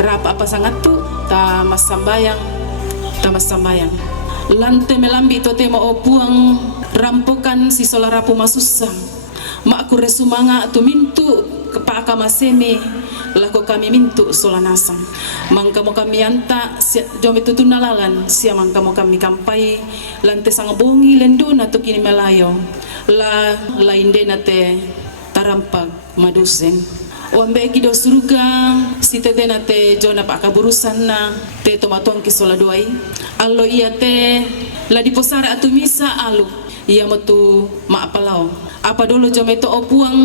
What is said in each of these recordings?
Rapa apa sangat tu tamas sambayang lante melambi to tema opuang rampukan si solarapu masusa mak aku resumanga tu mintu kepaka maseme lako kami mintu solanasang mangkamo kami anta jomi tutun nalalan sia mangkamo kami kampai lante sangabongi lenduna tu kini melayo la inde nate tarampag madusen Ombe kido suruga si tete na te jona pa kaburusan na te tomatuang kisola doai allo iya te la diposara atu misa alu iya motu maapalaw apa dulu jome to opuang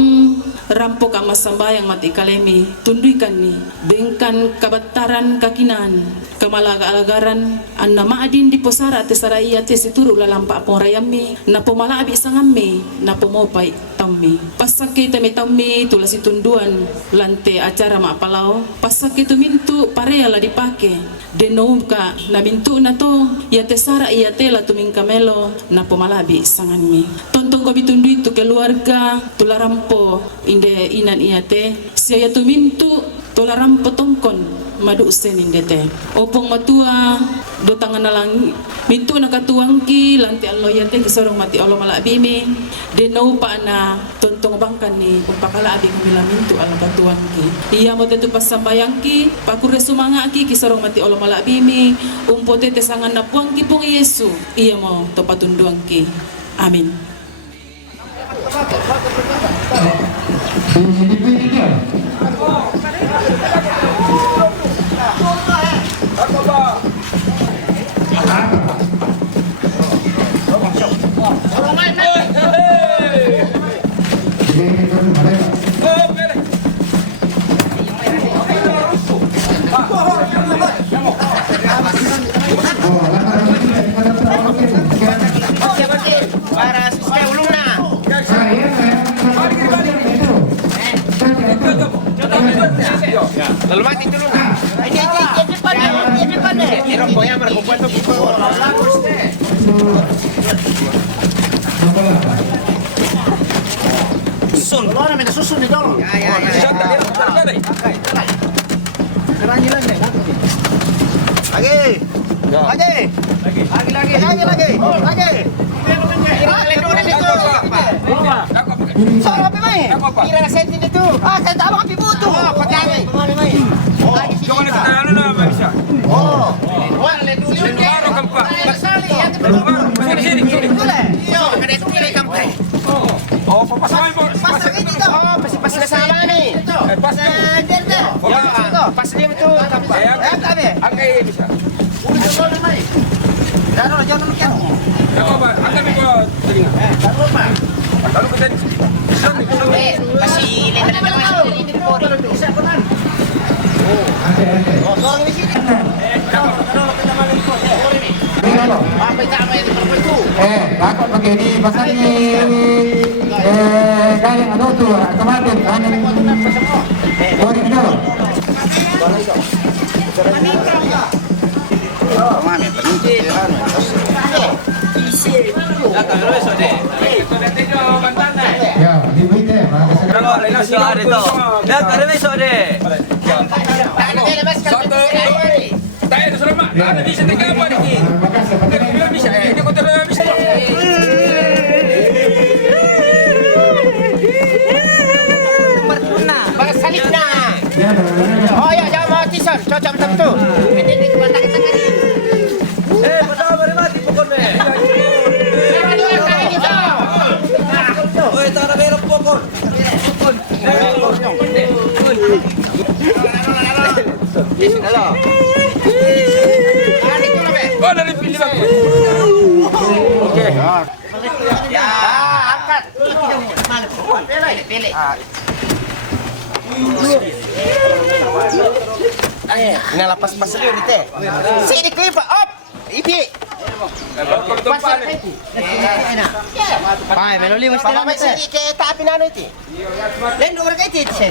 rampok ama sambayang mati kalemi tunduikan ni bengkan kabataran kakinan kamalaga alagaran anna maadin diposara te saraya te situru lalampa apong rayami na pomala abi sangami na pomopay tammi pasake teme tammi tula situnduan lante acara maapalaw pasake tu mintu parea la dipake denou ka na mintu na to ya te sara iya te la tuming kamelo na pomalabi sanganmi tontong ko bitundu itu keluarga tularampo inde inan iya te siya tu mintu tularampo tongkon madu usen indete opong matua do tangan nalang mintu nakatuangki lanti allo yate kisorong mati allo malabimi denou pa na tontong bangkan ni pagpakala abi kumila mintu allo katuangki iya mo tetu pasambayangki pakure sumanga ki kisorong mati allo malabimi umpote te sangan napuangki pong Yesu iya mo to patunduangki amin. Para siswa ulungna. Lalu mati dulu. Ini pandai. Ini rombongnya berkumpul tuh. Susun. Keluar minta susun di dulu. Ya. Keranjilan deh. Lagi. Soal apa mai? Kira sentin itu. Saya tak mau api butuh. Pakai. Jangan kita anu nama bisa. Wah, dulu ni. Bersali yang sini. Ada itu pilih kampai. Pasang itu. Pas salah nih. Pas dia itu kampai. Angkai bisa. Jangan makan. Apa? Angkat mikro telinga. Taruh apa? Taruh ke sini. Masih lentera ini di pori. Bisa pelan. Orang di sini. Taruh kita malam kau. Apa sama yang terbentuk? Takut pakai ini pasal ini. Kayak ada tu kemarin pori itu. Mami, berhenti. Ya, di bawah kalau ada suara itu. Ya, ada besok deh. Satu. Tak ada suara mak. Ada bisa tinggal apa ni? Tidak bisa. Ini kau tidak bisa. Berguna. Son. Cocok betul-betul. Ini batang tangan ini. Padahal baru mati pokoknya. Tanah merah pokok. Oh, dari pilih bang. Oke. Ya, angkat. Pilih. Ini lapas pasal ni teh. Sini ke Pak. Op. Ibi. Pasal ni. Pai, meloli mesti lama sini ke tapi nano itu. Lain nomor ke itu.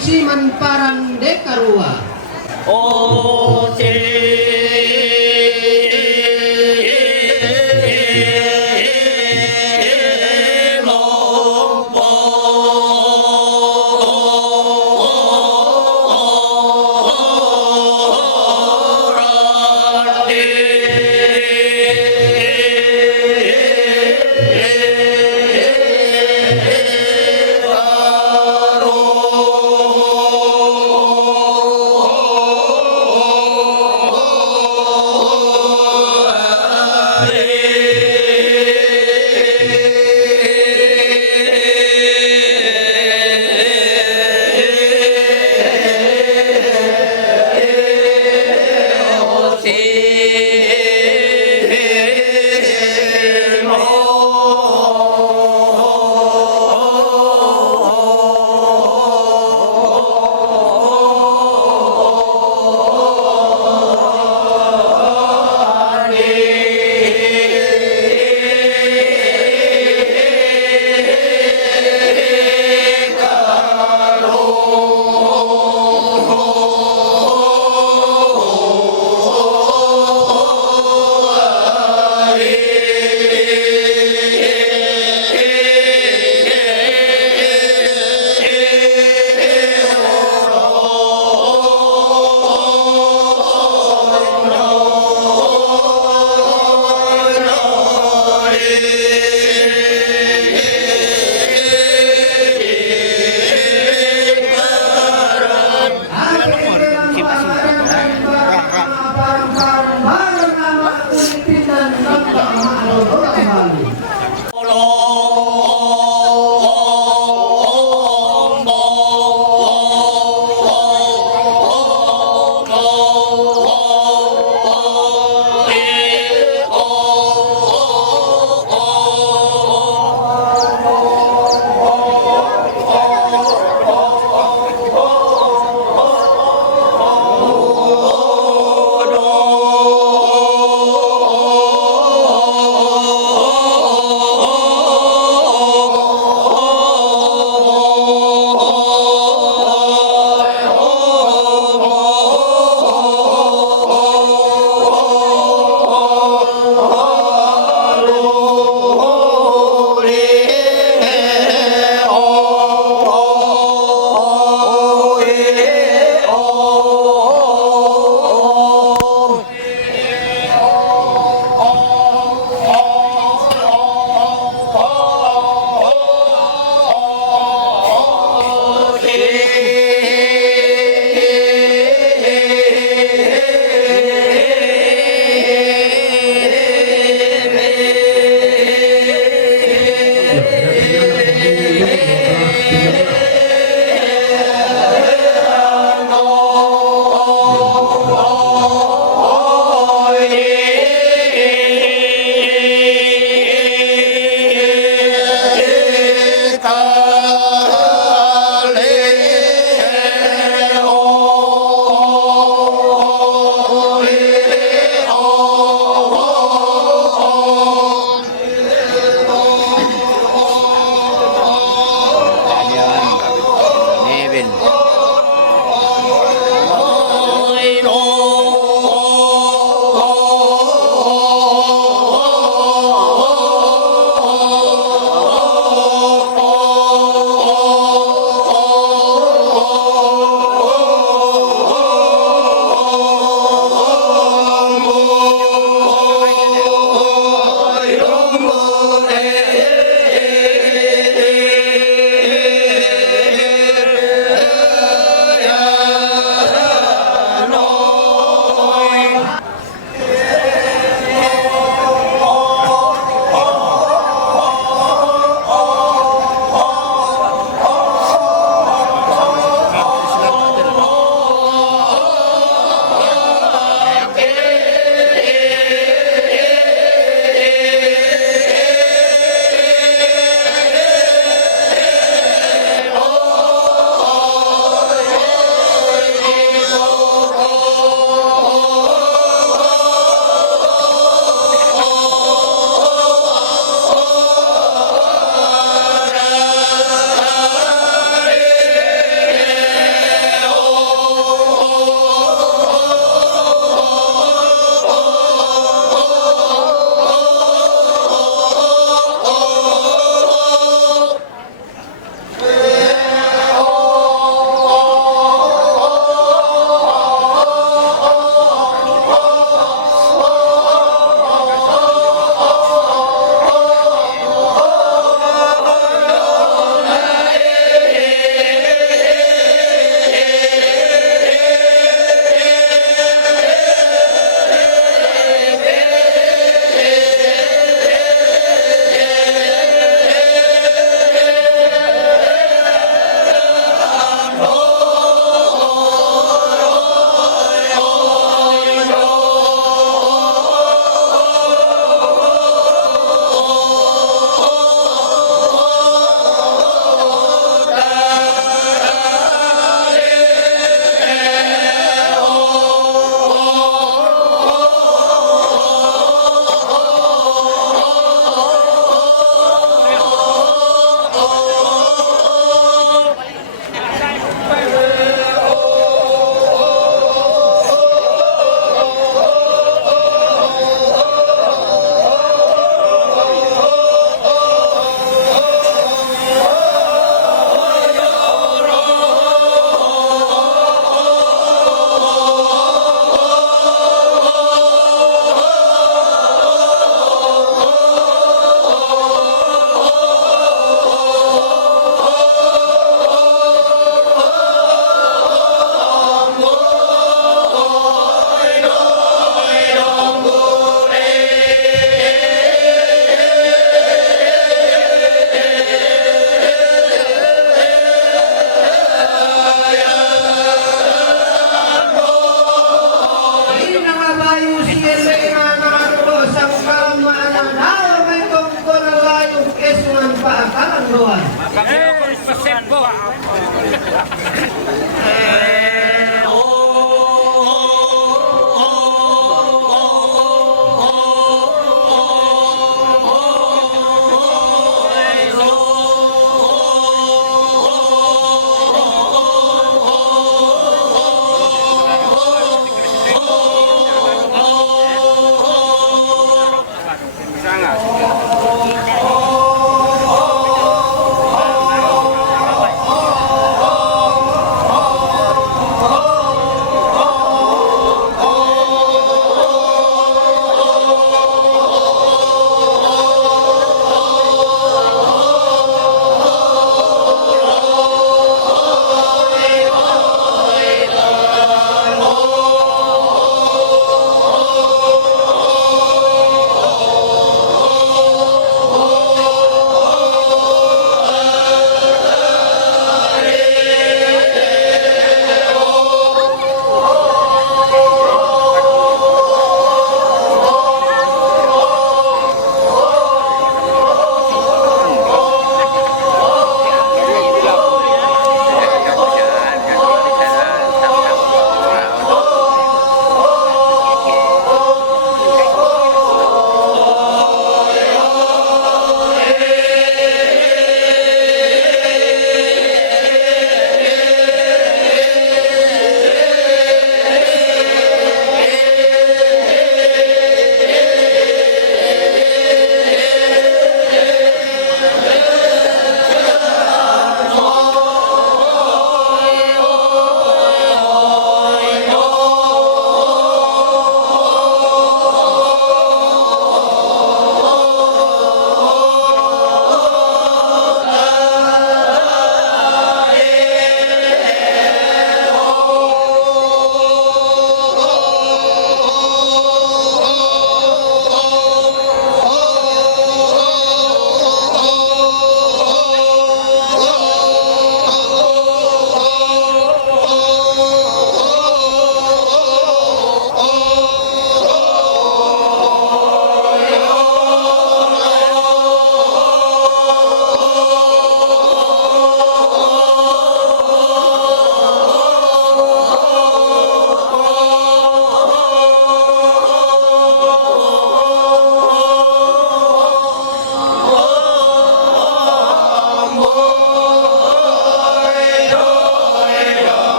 musiman parang dekarua. Oh,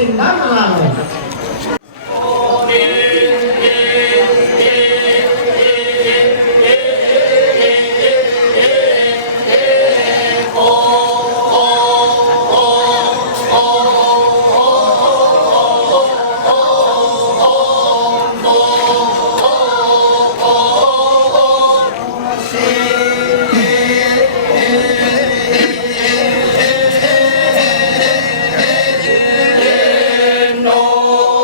Sindang lalu. no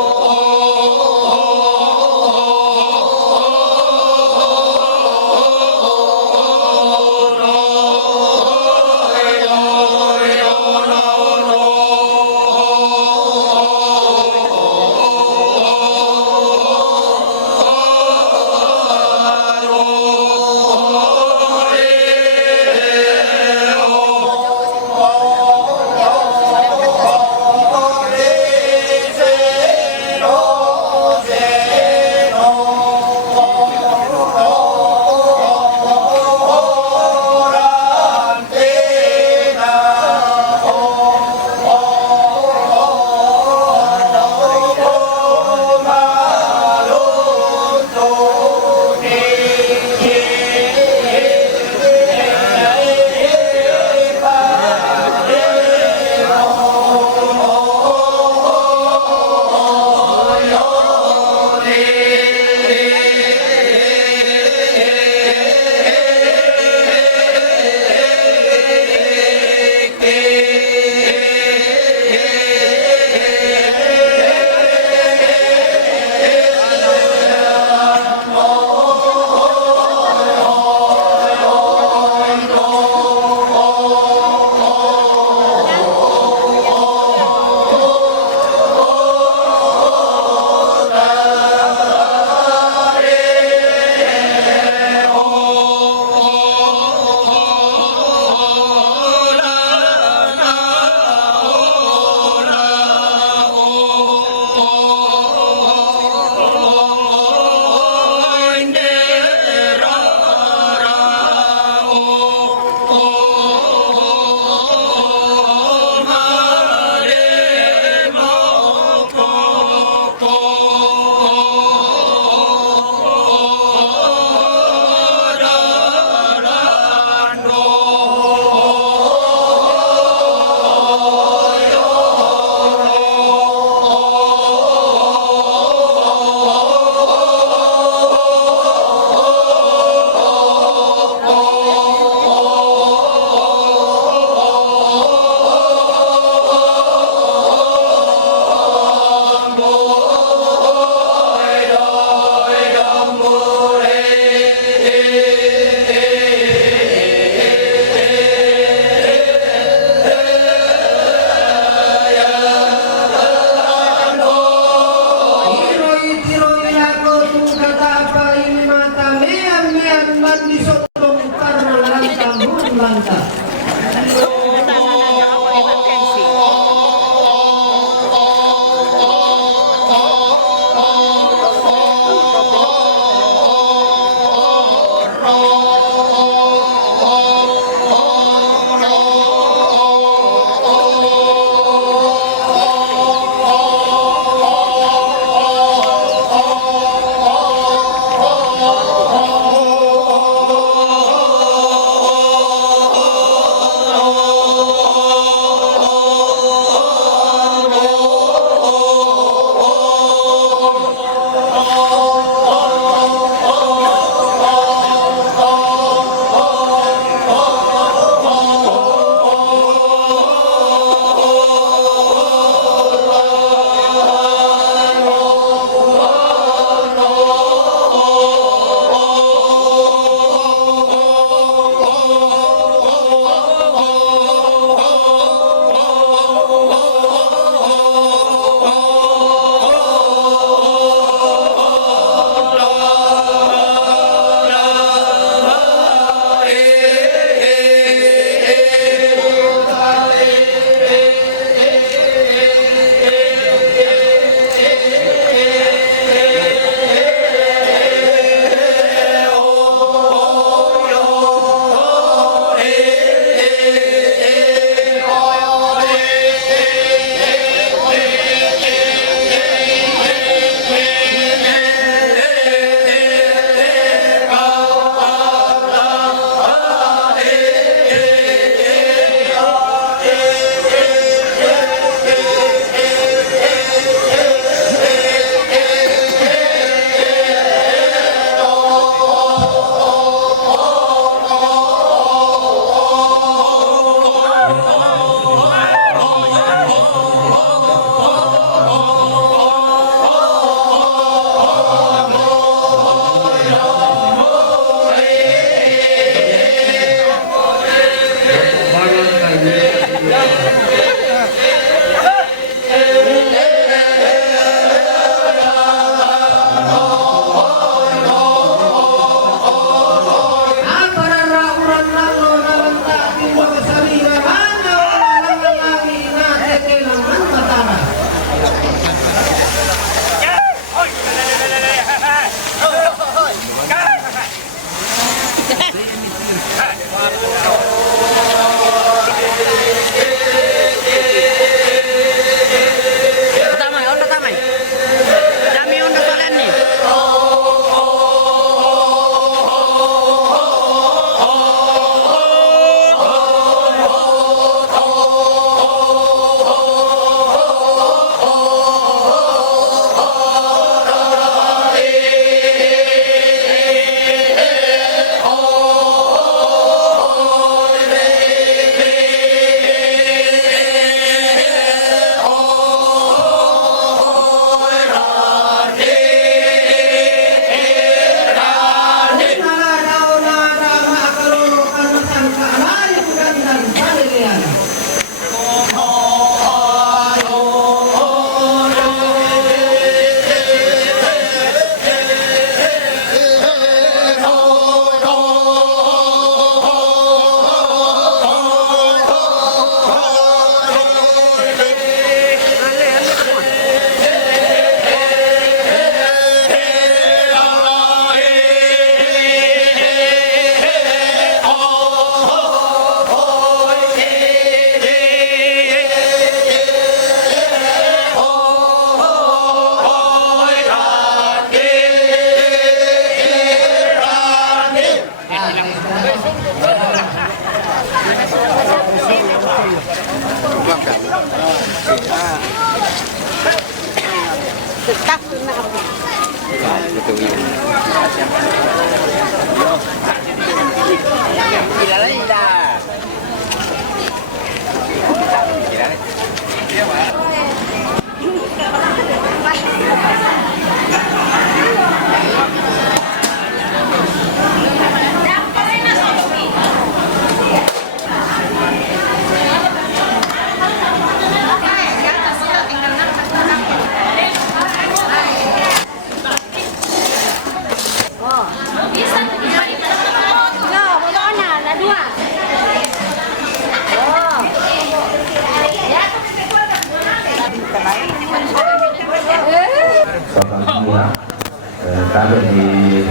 Kami di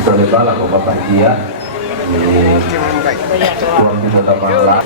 Tolebala Kabupaten Kia di Pulau Kota Bangla.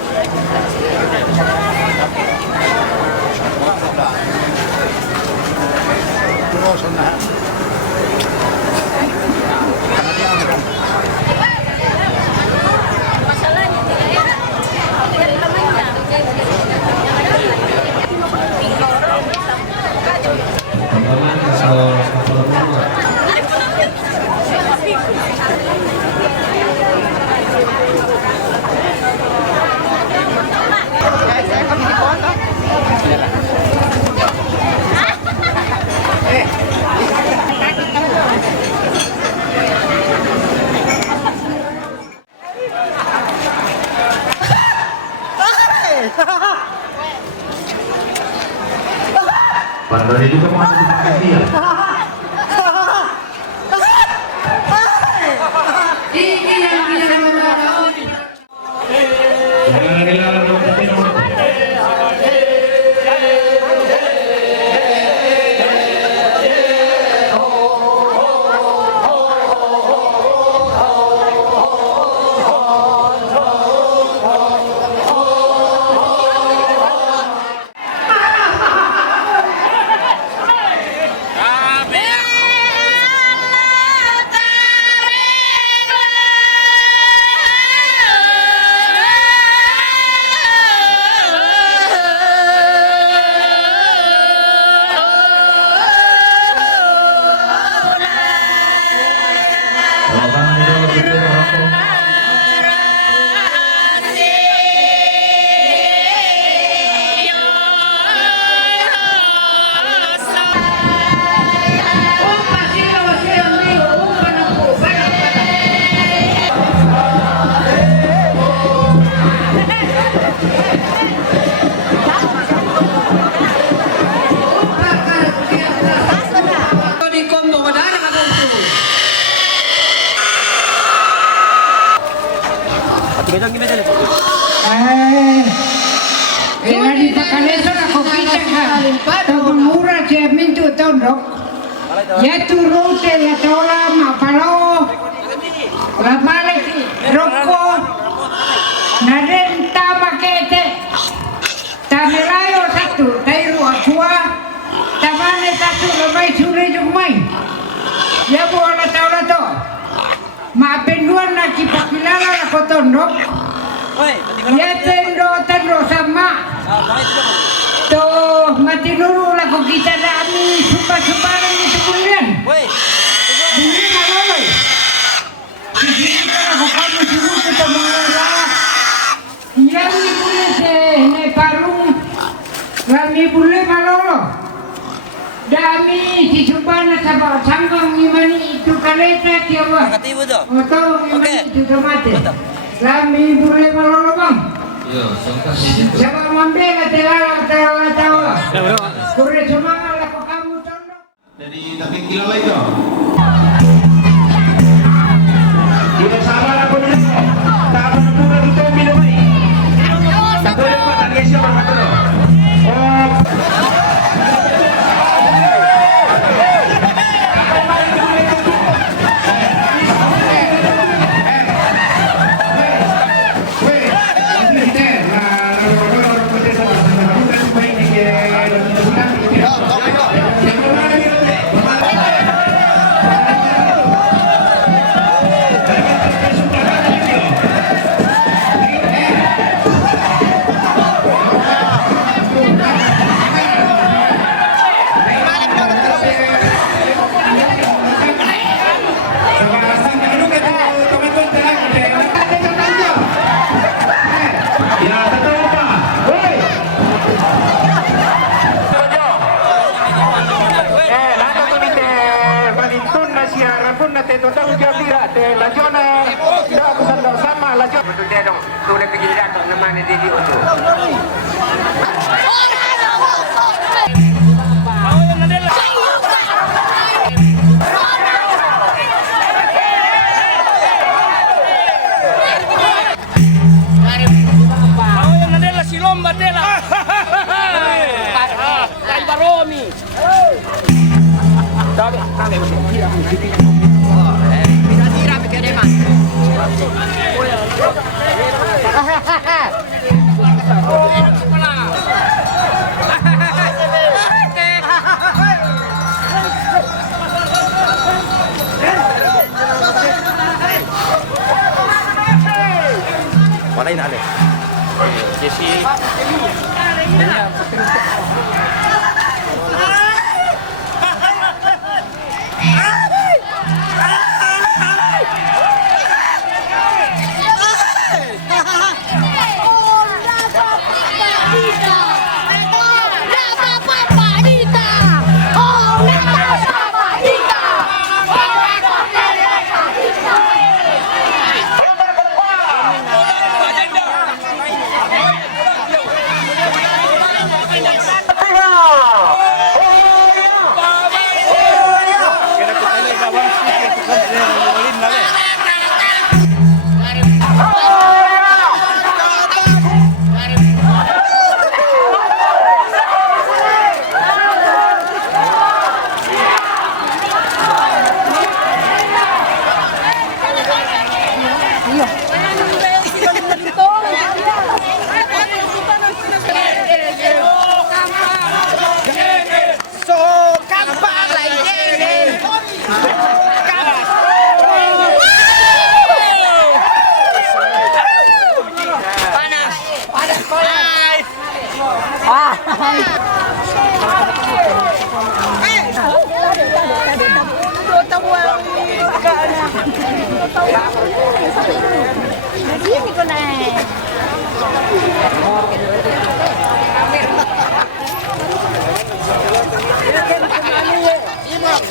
Bandara juga masih dipakai dia. Ya turute ya tola mapalo la male rocco narenta makete tamelayo satu tairu aqua tamane satu ramai sure jumai ya bola tola to ma penduan na kipakilala la kotondo ya tendo sama to matinuru la kokita dami supa-suparan itu bulan. Bulan apa boy? Di sini aku kamu suruh kita mengalah. Ya mi bulan ne parung. Kami bulan malolo. Dami di subana sabah sanggang mimani itu kaleta tiawa. Atau mimani itu tomate. Kami bulan malolo bang. Siapa membela telah tahu. Kure cuma laku kamu tondo. Jadi dating kilala itu. Kita sabar aku dulu. Tak menunggu itu minum ini. Tak boleh patah dia siapa patah. Oh. tanggung jawab tidak de lajona tidak bersama sama lajona Betul dia dong. Sudah pergi datang namanya dia di Ojo. Mana ini ada? Jesse.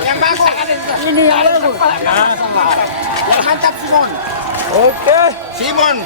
Yang basah ada. Ini yang bagus. Yang mantap Simon. Oke. Simon.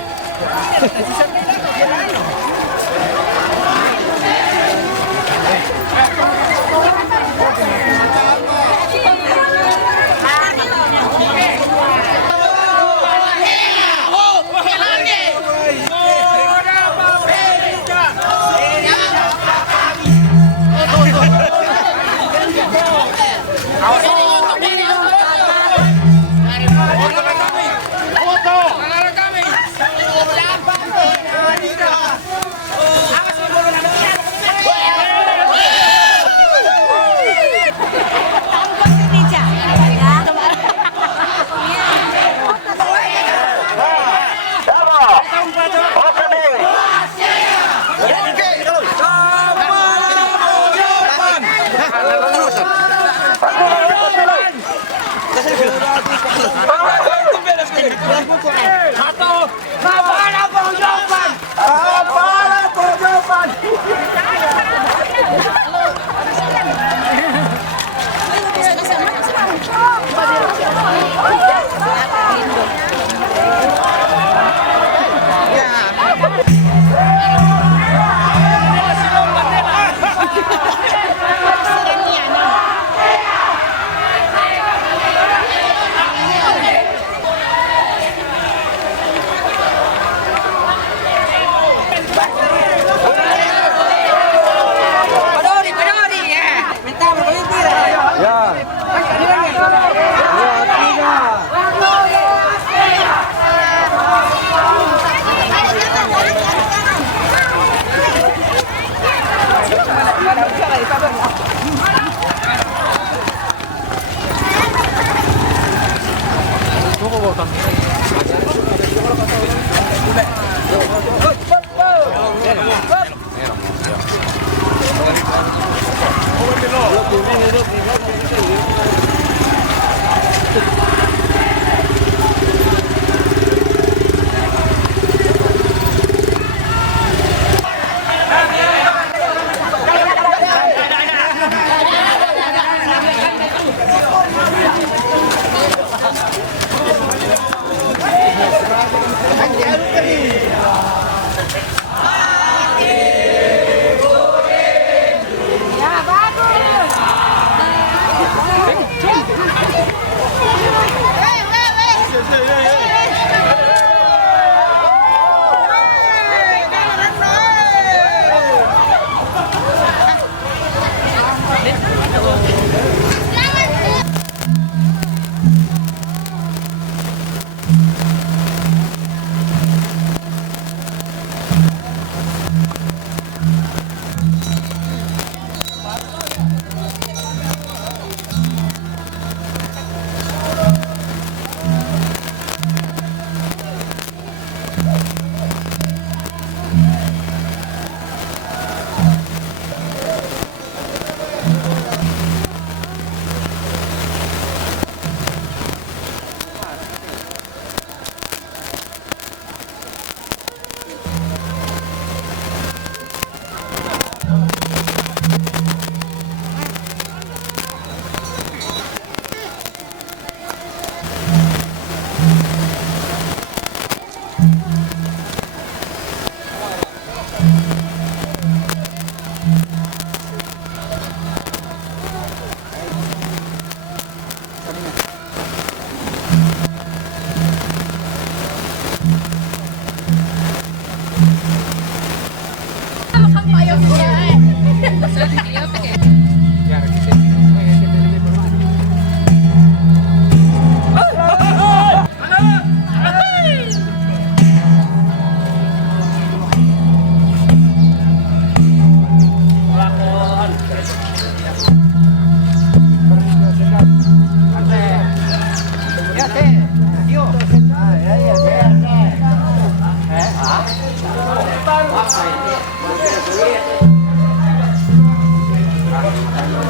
Bentar,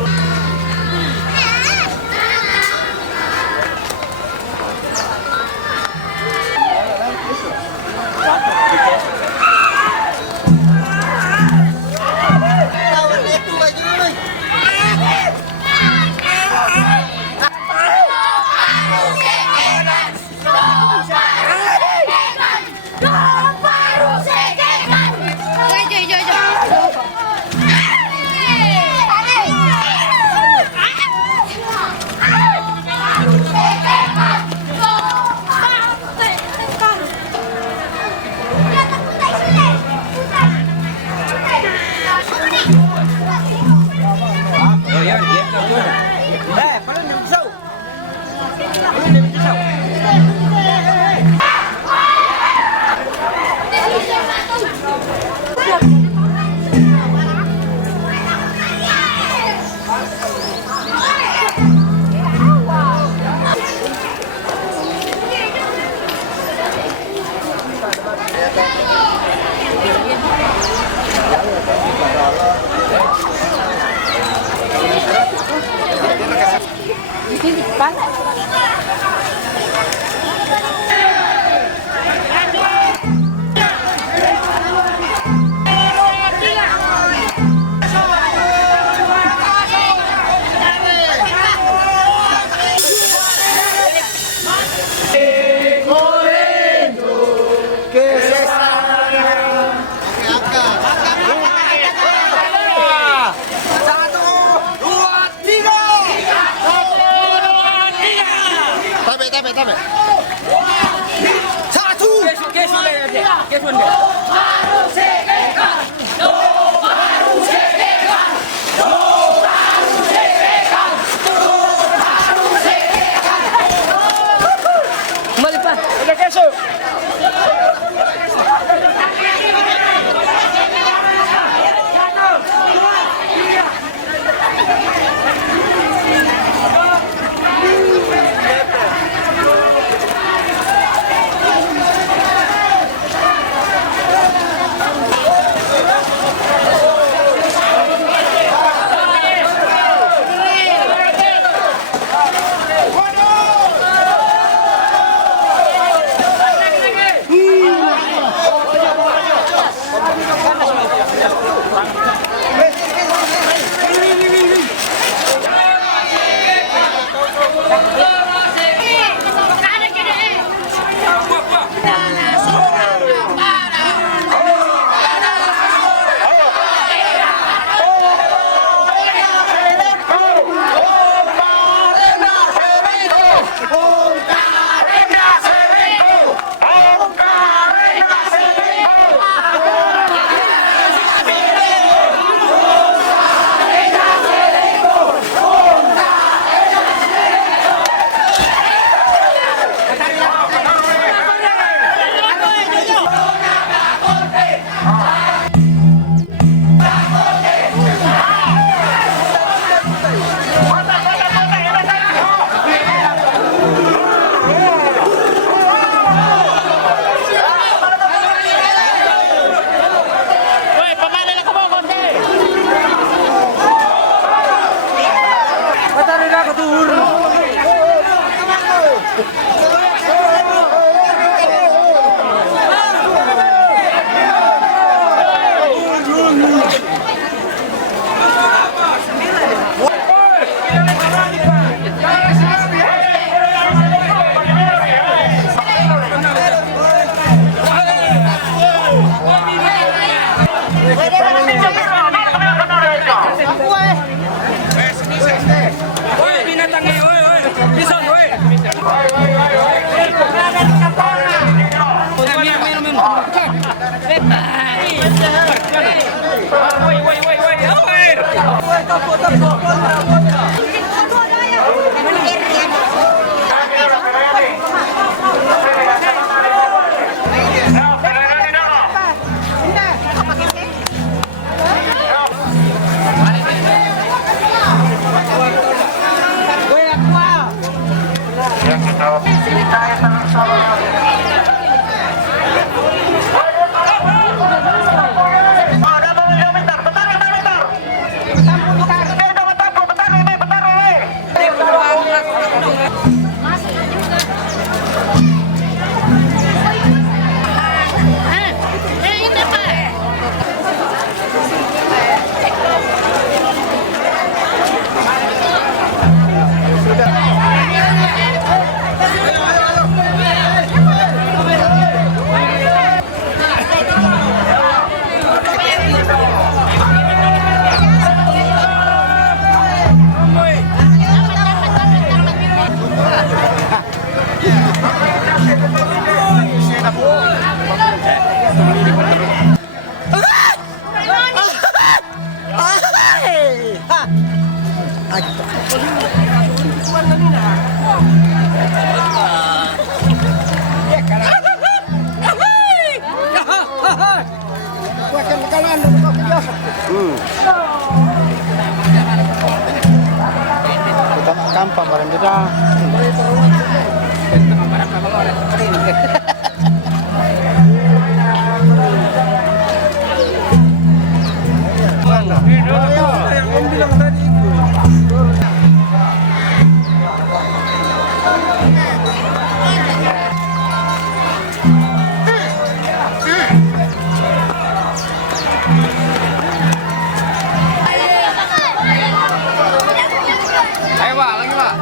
Kampang barang kita. Ayo Pak, lagi Pak.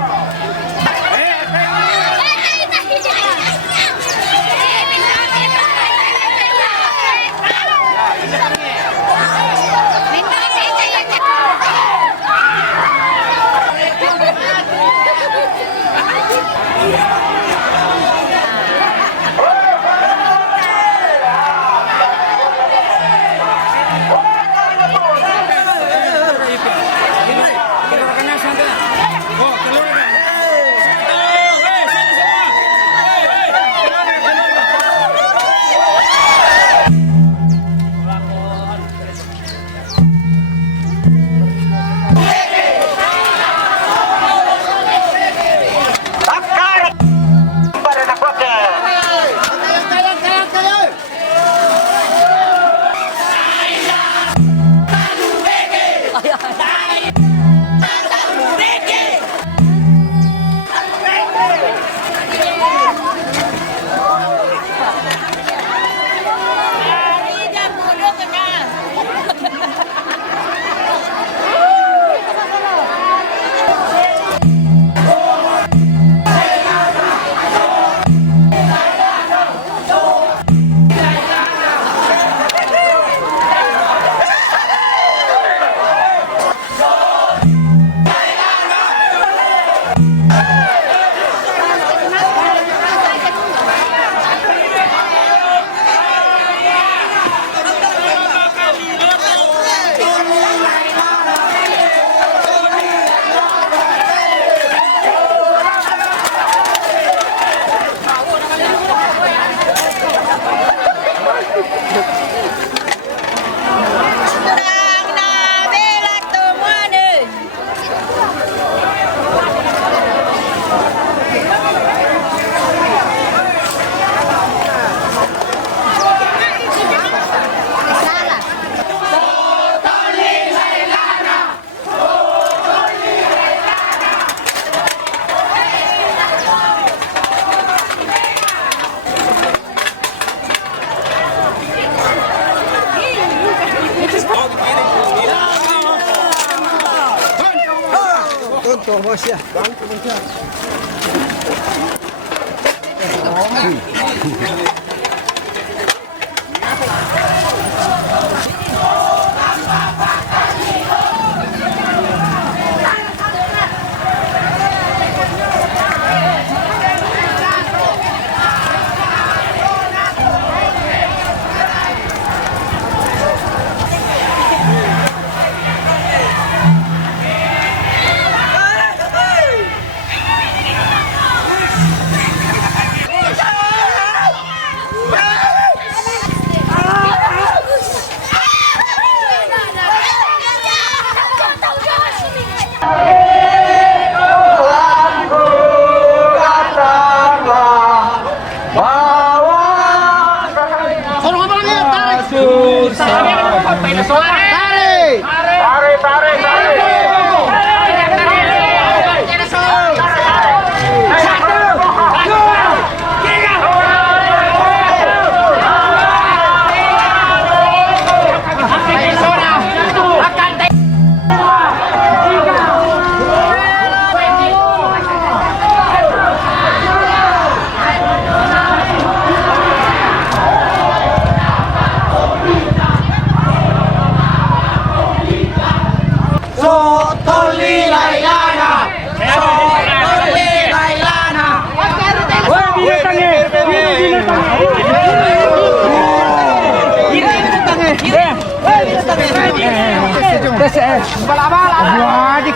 Tonto bos ya. Bala-bala. Wah, di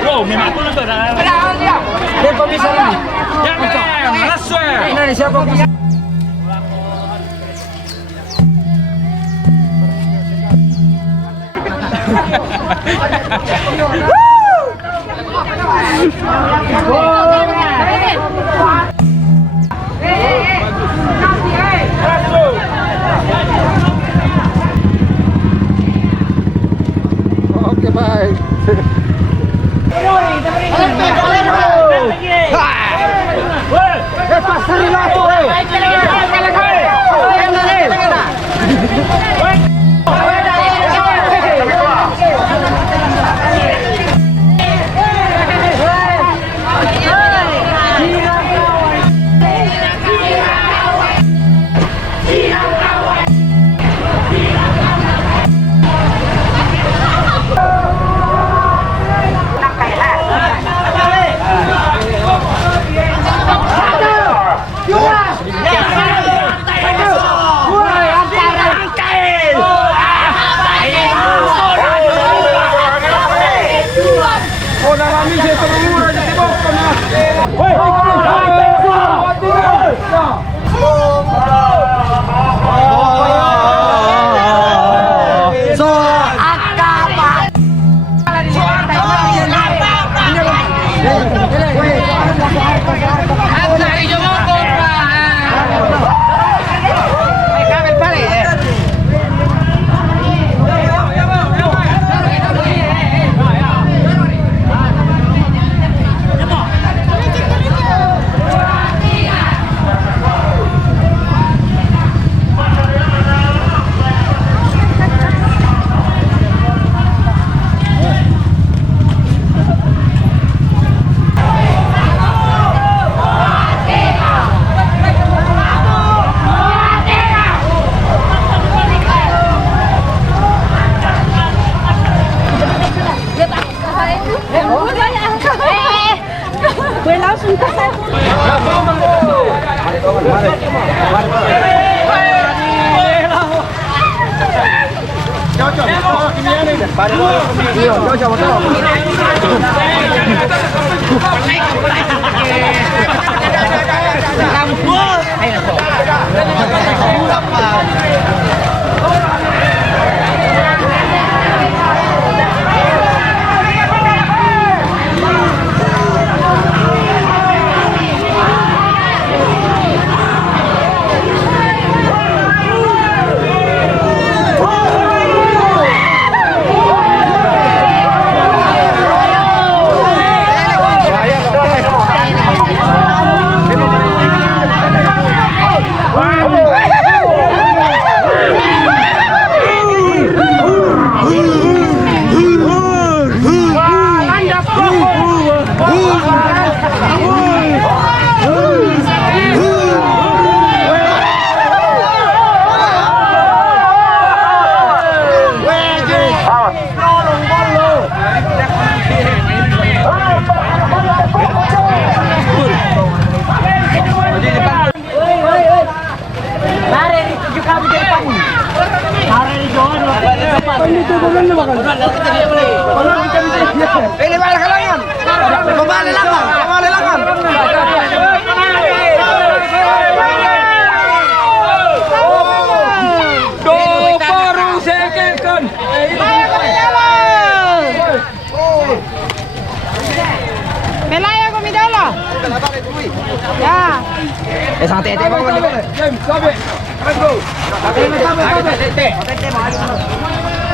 Wow, memang aku nonton. Dia kok bisa lebih? Jangan, malas Ini siapa bisa? Oke, baik.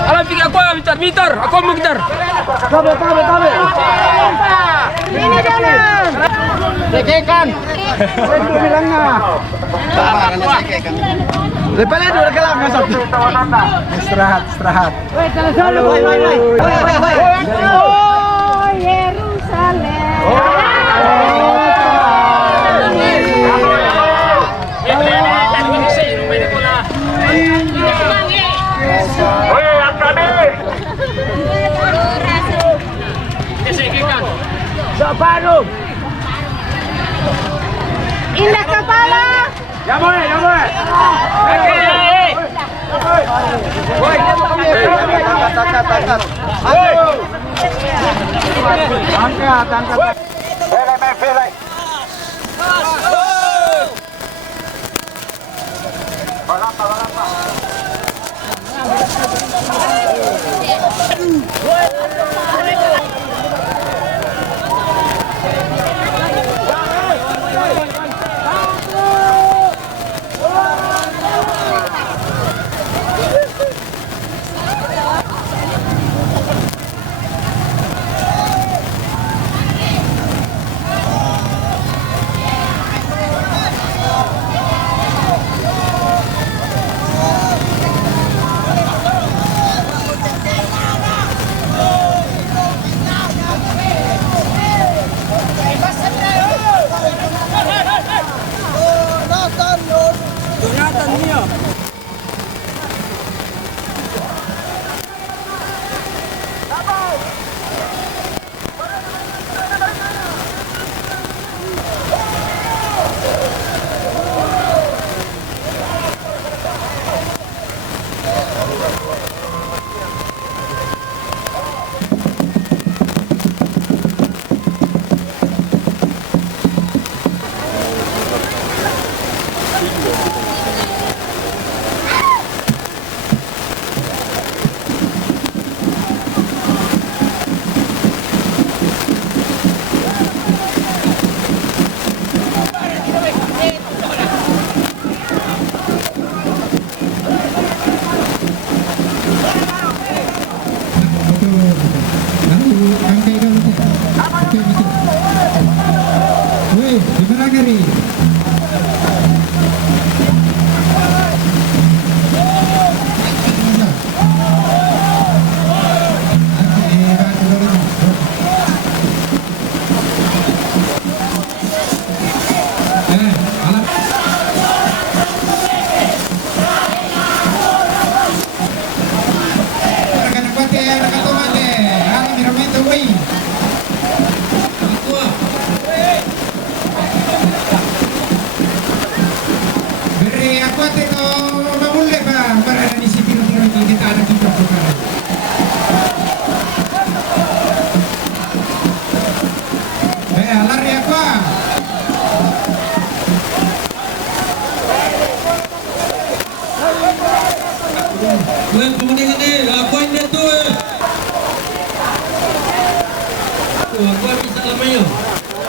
Alam pikir aku gitar, aku mau gitar. Tabe. Ini jangan. Sekekan. Itu bilangnya. Lepasnya dulu ke langkah satu. Istirahat. Halo. Oh, Yerusalem. Indah kepala. Ya boleh. Angkat, angkat. Belai.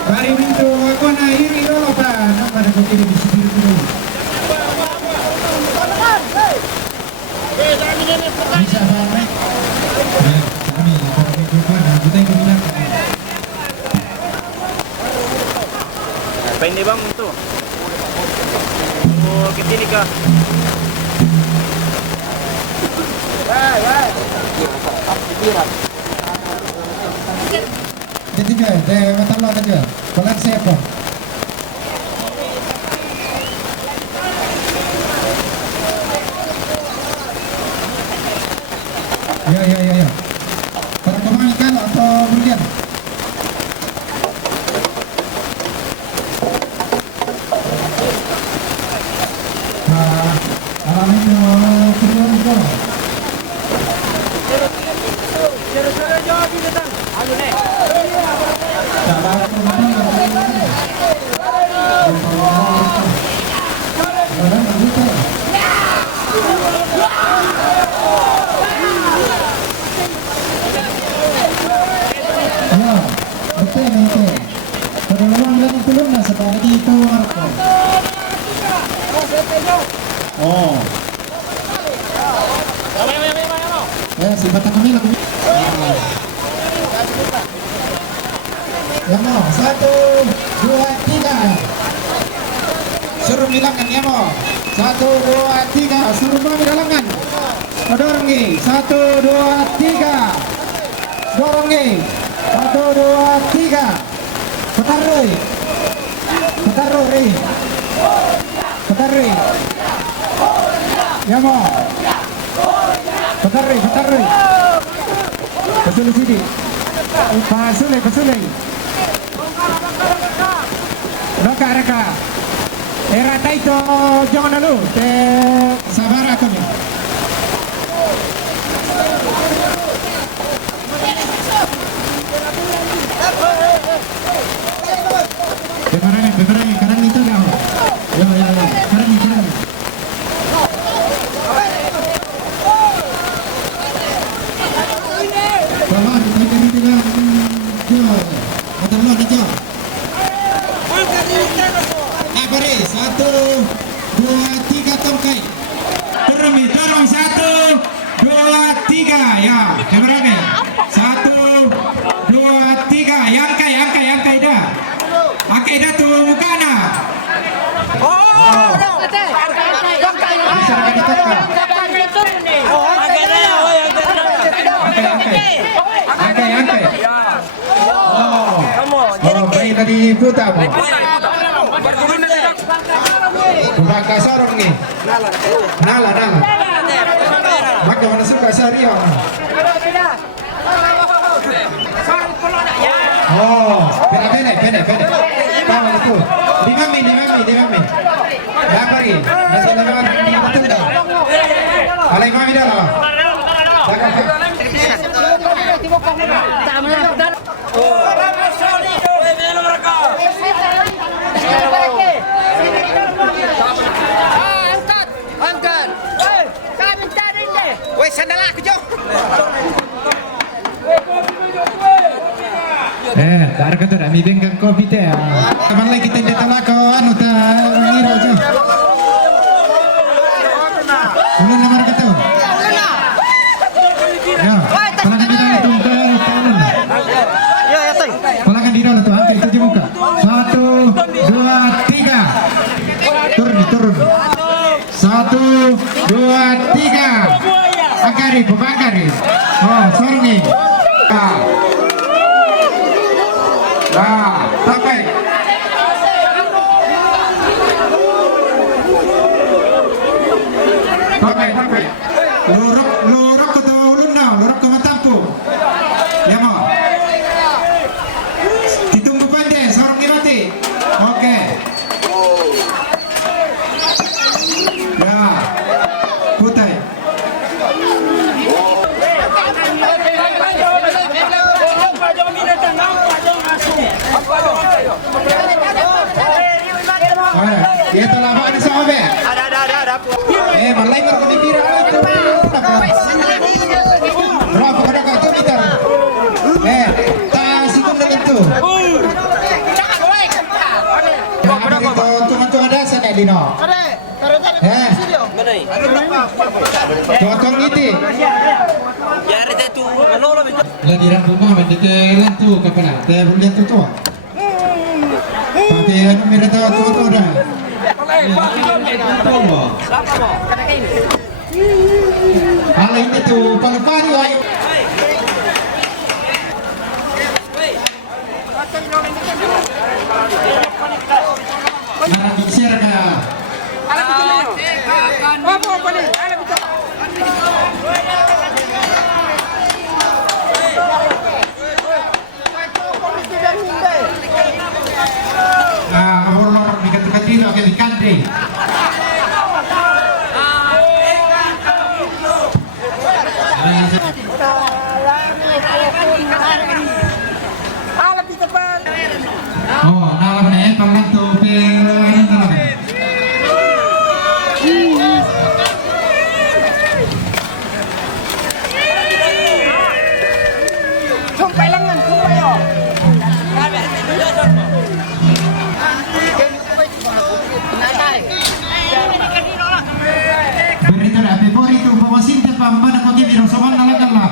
Mari minto ako na hiri dulu pa. Pada ko kini disipir dulu. Bisa sampai. Kami para kita kita yang Apa ini bang itu? Oh, kesini kah? Ketiga, matalo aja. Kolak siapa? Ya. Para pemain ikan atau kemudian? Alamnya keluar gol. Betul. Terlalu bilang turun lah seperti itu Marco. Oh. Ya, sifat kami lagu. Ya mau 1, 2, 3. Suruh bilangkan ya mau. 1, 2, 3. Suruh bilangan. Dorong nih. 1, 2, 3. Dorong nih. 1, 2, 3. Petaruh. Ya mau. Petaruh. Pasuli sini. Pasuli. Raka. Rata itu jangan dulu. Sabar aku nih. dorong 1, 2, 3 ya kameranya 1, 2, 3 angkai dah tuh mukana bisa angkai baik tadi putar bukan kasarong nih nala maka mana suka sariyo pene tahu itu 5 min dah pergi nasi lewat betul dah alai mami dah lah Angkat. Kami cari deh. Woi, sandal aku jauh. dar kata dah mi bengkan kopi teh. Kapan lagi kita datang lah kau anu ta ngiro aja. Ulun nomor kata. Ya, palangan di dalam tu kan tahun. Ya, tay. Palangan di dalam tu angkat 7 muka. 1, 2, 3. Turun. 1, 2, 3. Angkari, pembangkari. Oh, sorry. Sampai. Luruk ke ulun dah, luruk ke Matampu. Ya mau. Ditunggu pandai, sorong mati. Oke. Ya, putai. Dia telah mana sama be? Ada. Malai baru kepikir itu. Berapa kada kau meter? Tas itu itu. Tuh ada sana Lino. Tuh itu. Lagi rumah mendetelan tuh kapan? Teh boleh tuh. Pakai anu merah tuh dah. Kalau ini tuh palu-palu ayo. Mana bicara kah? Orang dekat-dekat diri oke di country. Oh, nalam nih pembantu Sumpah lengan, sumpah yo. Berita dah pepor itu pemasin te pambana ko gibi rosoman nalagan lah.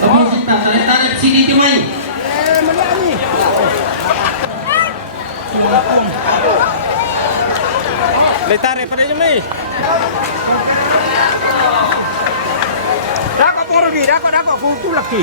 Kamu kita tarik sini cuma. Letare pada jam ni. Dah kau turun ni, dah kau full tu lagi.